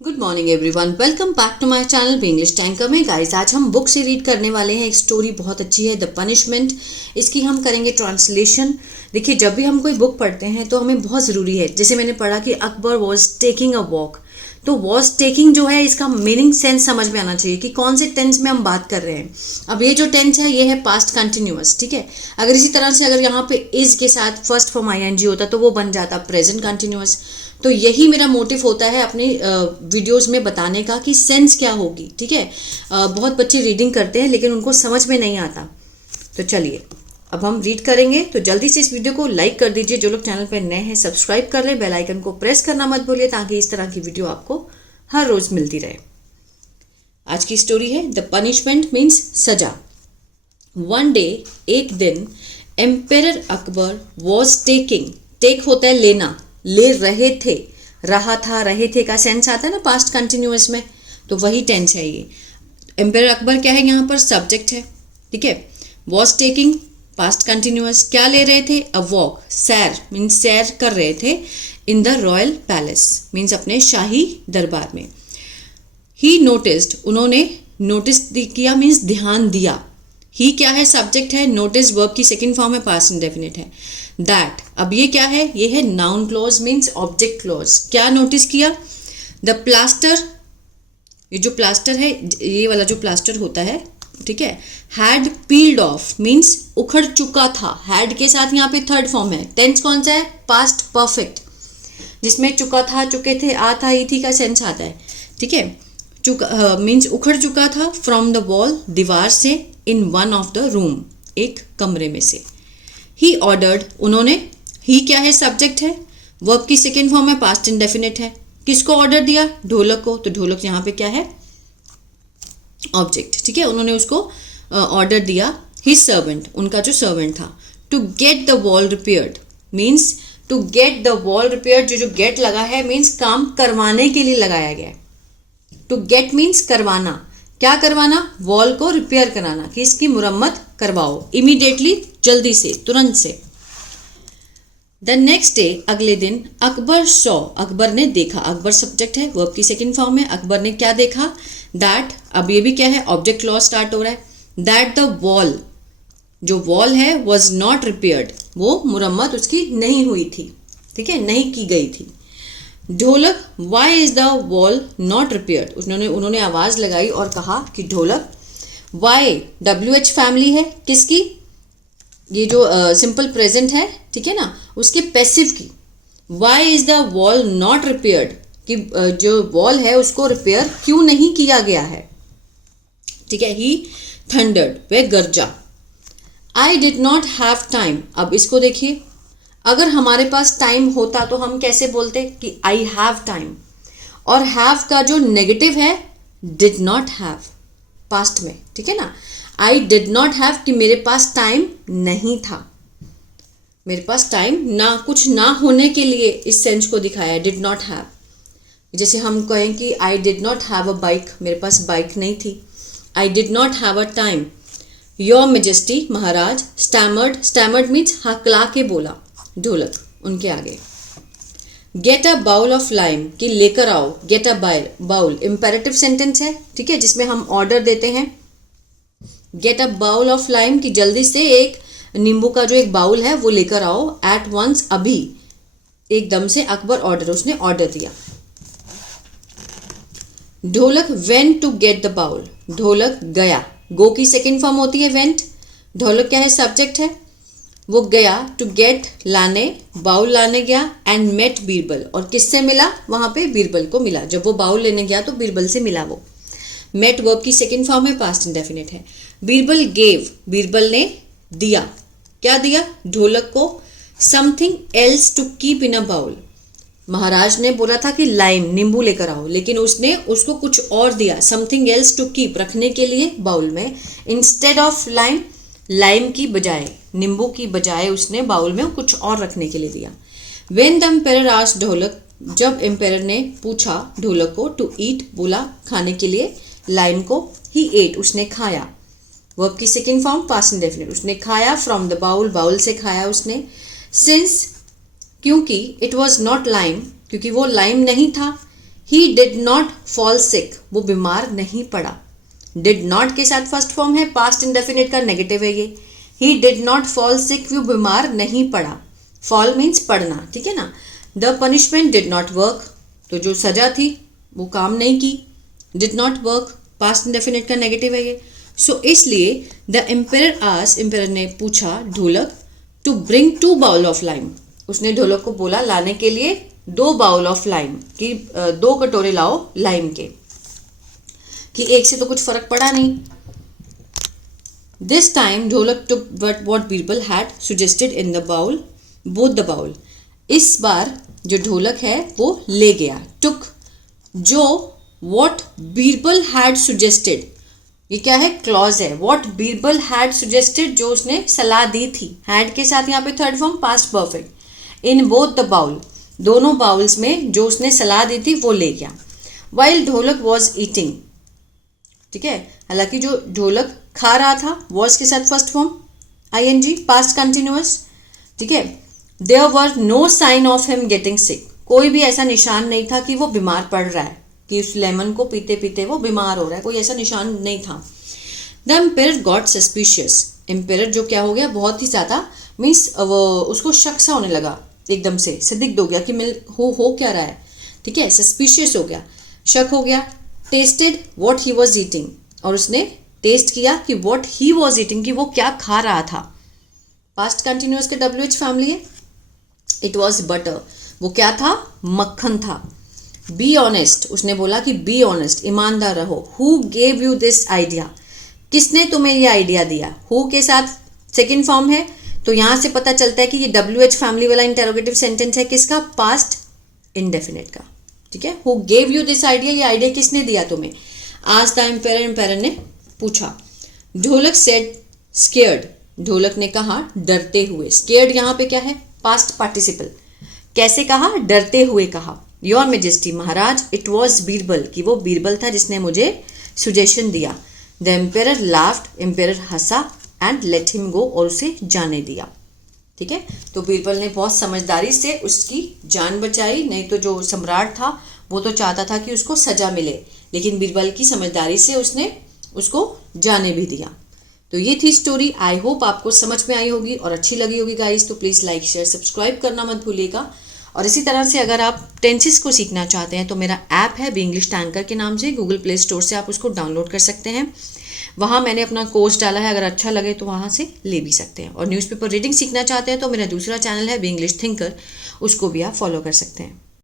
Good morning everyone, welcome back to my channel be English tanker में। Guys, आज हम book से read करने वाले हैं। एक स्टोरी बहुत अच्छी है, द पनिशमेंट। इसकी हम करेंगे ट्रांसलेशन। देखिए, जब भी हम कोई बुक पढ़ते हैं तो हमें बहुत ज़रूरी है, जैसे मैंने पढ़ा कि Akbar was taking a walk, तो वॉज टेकिंग जो है इसका मीनिंग सेंस समझ में आना चाहिए कि कौन से टेंस में हम बात कर रहे हैं। अब ये जो टेंस है ये है पास्ट कंटिन्यूअस, ठीक है। अगर इसी तरह से अगर यहाँ पे इज के साथ फर्स्ट फॉर्म आईएनजी होता तो वो बन जाता प्रेजेंट कंटिन्यूअस। तो यही मेरा मोटिव होता है अपने वीडियोस में बताने का कि सेंस क्या होगी, ठीक है। बहुत बच्चे रीडिंग करते हैं लेकिन उनको समझ में नहीं आता। तो चलिए अब हम रीड करेंगे। तो जल्दी से इस वीडियो को लाइक कर दीजिए, जो लोग चैनल पर नए हैं सब्सक्राइब कर ले, बेल आइकन को प्रेस करना मत भूलिए ताकि इस तरह की वीडियो आपको हर रोज मिलती रहे। आज की स्टोरी है द पनिशमेंट मीन्स सजा। वन डे, एक दिन, emperor Akbar was taking, take होता है लेना, ले रहे थे, रहा था, रहे थे का सेंस आता है ना पास्ट कंटिन्यूअस में, तो वही टेंस है ये। एम्पेरर अकबर क्या है, यहाँ पर सब्जेक्ट है, ठीक है। वॉज टेकिंग पास्ट कंटिन्यूअस, क्या ले रहे थे, अ वॉक, सैर मीन्स सैर कर रहे थे, in the royal palace means अपने शाही दरबार में। ही नोटिस्ड, उन्होंने नोटिस किया मीन्स ध्यान दिया। ही क्या है, सब्जेक्ट है, नोटिस वर्ब की सेकंड फॉर्म है, पास्ट इंडेफिनिट है। दैट, अब ये क्या है, ये है noun clause means object clause. क्या नोटिस किया, द प्लास्टर, ये जो प्लास्टर है, ये वाला जो प्लास्टर होता है, ठीक है, हैड पील्ड ऑफ मीन्स उखड़ चुका था। हैड के साथ यहाँ पे थर्ड फॉर्म है। टेंस कौन सा है, पास्ट परफेक्ट, जिसमें चुका था, चुके थे, आ था, ही थी का सेंस आता है, ठीक है। चुका मीन्स उखड़ चुका था, फ्रॉम द वॉल, दीवार से, in one of the room, एक कमरे में से। ही ऑर्डर्ड, उन्होंने, ही क्या है, सब्जेक्ट है, वर्ब की सेकेंड फॉर्म है, पास्ट इंडेफिनिट है। किसको ऑर्डर दिया, ढोलक को, तो ढोलक यहाँ पे क्या है, ऑब्जेक्ट, ठीक है। उन्होंने उसको ऑर्डर दिया। हिज सर्वेंट, उनका जो सर्वेंट था, to get the wall repaired means, to get the wall repaired, जो गेट लगा है मीन्स काम करवाने के लिए लगाया गया है। टू गेट मीन्स करवाना, क्या करवाना, वॉल को रिपेयर कराना, कि इसकी मुरम्मत करवाओ, इमीडिएटली, जल्दी से, तुरंत से। द नेक्स्ट डे, अगले दिन, अकबर सॉ, अकबर ने देखा, अकबर सब्जेक्ट है, वर्ब की सेकंड फॉर्म है। अकबर ने क्या देखा, दैट, अब ये भी क्या है, ऑब्जेक्ट क्लॉज स्टार्ट हो रहा है। दैट द वॉल, जो वॉल है, वॉज नॉट रिपेयर्ड, वो मुरम्मत उसकी नहीं हुई थी, ठीक है, नहीं की गई थी। Dholak, why is the wall not repaired, उन्होंने आवाज लगाई और कहा कि ढोलक, वाई, WH फैमिली है, किसकी, ये जो सिंपल प्रेजेंट है, ठीक है ना, उसके पैसिव की। Why is the wall not repaired, कि जो वॉल है उसको रिपेयर क्यों नहीं किया गया है, ठीक है। ही थंडर्ड, वह गरजा। आई डिड नॉट हैव टाइम, अब इसको देखिए, अगर हमारे पास टाइम होता तो हम कैसे बोलते कि आई हैव टाइम, और हैव का जो नेगेटिव है, डिड नॉट हैव, पास्ट में, ठीक है ना। आई डिड नॉट हैव, कि मेरे पास टाइम नहीं था, मेरे पास टाइम ना, कुछ ना होने के लिए इस सेंस को दिखाया, डिड नॉट हैव। जैसे हम कहें कि I did not have a bike, मेरे पास बाइक नहीं थी। I did not have a time. Your majesty, Maharaj, stammered, stammered means हकला के बोला ढोलक उनके आगे। Get a bowl of lime, कि लेकर आओ, get a bowl imperative sentence है, ठीक है, जिसमें हम ऑर्डर देते हैं। Get a bowl of lime, कि जल्दी से एक नींबू का जो एक बाउल है वो लेकर आओ, एट वंस, अभी, एकदम से, अकबर ऑर्डर, उसने ऑर्डर दिया। Dholak went to get the bowl, Dholak गया, गो की सेकेंड फॉर्म होती है वेंट। ढोलक क्या है, सब्जेक्ट है, वो गया, टू गेट, लाने, बाउल लाने गया, एंड मेट बीरबल, और किससे मिला, वहां पे बीरबल को मिला। जब वो बाउल लेने गया तो बीरबल से मिला वो। मेट वर्ब की सेकेंड फॉर्म है, पास्ट इंडेफिनिट है। बीरबल गेव, बीरबल ने दिया, क्या दिया, ढोलक को, something else to keep in a bowl, Maharaj ने बोला था कि लाइम, नींबू लेकर आओ, लेकिन उसने उसको कुछ और दिया, समथिंग एल्स टू कीप, रखने के लिए बाउल में, इंस्टेड ऑफ लाइम, लाइम की बजाय, नींबू की बजाय उसने बाउल में कुछ और रखने के लिए दिया। वेन द एम्पेरर आस्क्ड ढोलक, जब एम्पेरर ने पूछा ढोलक को, टू ईट, बोला खाने के लिए, लाइम को, ही एट, उसने खाया, वर्ब की सेकेंड फॉर्म, पास्ट इंडेफिनिट, उसने खाया, फ्रॉम द बाउल, बाउल से खाया उसने। सिंस, क्योंकि, इट वॉज नॉट लाइम, क्योंकि वो लाइम नहीं था, he did not fall sick, वो बीमार नहीं पड़ा। डिड नॉट के साथ फर्स्ट फॉर्म है, पास्ट इंडेफिनिट का नेगेटिव है ये। He did not fall sick, वो बीमार नहीं पड़ा। फॉल मीन्स पड़ना, ठीक है ना। The punishment did not work, तो जो सजा थी वो काम नहीं की। Did not work, past indefinite का नेगेटिव है ये। सो इसलिए द एम्पेरर आस्क्ड, एम्पेरर ने पूछा Dholak, to bring 2 bowl of lime, उसने ढोलक को बोला लाने के लिए 2 बाउल ऑफ लाइम, कि 2 कटोरे लाओ लाइम के, कि एक से तो कुछ फर्क पड़ा नहीं। This time Dholak took what Birbal had suggested in the bowl, both the bowl, इस बार जो ढोलक है वो ले गया। टुक, जो व्हाट बीरबल हैड सजेस्टेड, ये क्या है, क्लॉज है। व्हाट बीरबल हैड सजेस्टेड, जो उसने सलाह दी थी। हैड के साथ यहाँ पे third form past perfect. In both the bowl, दोनों बाउल्स में जो उसने सलाह दी थी वो ले गया। वाइल ढोलक वॉज ईटिंग, ठीक है, हालांकि जो ढोलक खा रहा था, वॉज के साथ first form ING, past continuous, ठीक है। There were no sign of him getting sick, कोई भी ऐसा निशान नहीं था कि वो बीमार पड़ रहा है, कि उस लेमन को पीते पीते वो बीमार हो रहा है, कोई ऐसा निशान नहीं था। The emperor got suspicious, emperor जो क्या हो गया, बहुत ही ज़्यादा मीन्स वो उसको शक सा होने लगा, एकदम से संदिग्ध हो गया कि मिल हो क्या रहा है, ठीक है, सस्पिशियस हो गया, शक हो गया। Tested what he was eating, और उसने टेस्ट किया कि व्हाट ही वॉज ईटिंग, कि वो क्या खा रहा था। पास्ट कंटिन्यूअस के WH फैमिली है। इट वॉज बटर, वो क्या था, मक्खन था। बी ऑनेस्ट, उसने बोला कि बी ऑनेस्ट, ईमानदार रहो। Who gave you this idea, किसने तुम्हें ये आइडिया दिया। हु के साथ सेकेंड फॉर्म है, तो यहाँ से पता चलता है कि ये WH फैमिली वाला इंटेरोगेटिव सेंटेंस है किसका, पास्ट इंडेफिनिट का, ठीक है। Who gave you this idea, ये आइडिया किसने दिया तुम्हें। आज द एम्पेरर, एम्पेरर ने पूछा। ढोलक सेड स्केयर्ड, ढोलक ने कहा डरते हुए। स्केयर्ड यहाँ पे क्या है, पास्ट पार्टिसिपल। कैसे कहा, डरते हुए कहा। Your majesty, Maharaj, it was Birbal, कि वो बीरबल था जिसने मुझे सुजेशन दिया। The emperor laughed, emperor Hansa, and let him go, और उसे जाने दिया, ठीक है। तो बीरबल ने बहुत समझदारी से उसकी जान बचाई, नहीं तो जो सम्राट था वो तो चाहता था कि उसको सजा मिले, लेकिन बीरबल की समझदारी से उसने उसको जाने भी दिया। तो ये थी स्टोरी। आई होप आपको समझ में आई होगी और अच्छी लगी होगी गाइस। तो प्लीज़ लाइक शेयर सब्सक्राइब करना मत भूलिएगा। और इसी तरह से अगर आप टेंसेस को सीखना चाहते हैं तो मेरा ऐप है बी इंग्लिश टैंकर के नाम से, गूगल प्ले स्टोर से आप उसको डाउनलोड कर सकते हैं। वहाँ मैंने अपना कोर्स डाला है, अगर अच्छा लगे तो वहाँ से ले भी सकते हैं। और न्यूज़पेपर रीडिंग सीखना चाहते हैं तो मेरा दूसरा चैनल है बी इंग्लिश थिंकर, उसको भी आप फॉलो कर सकते हैं।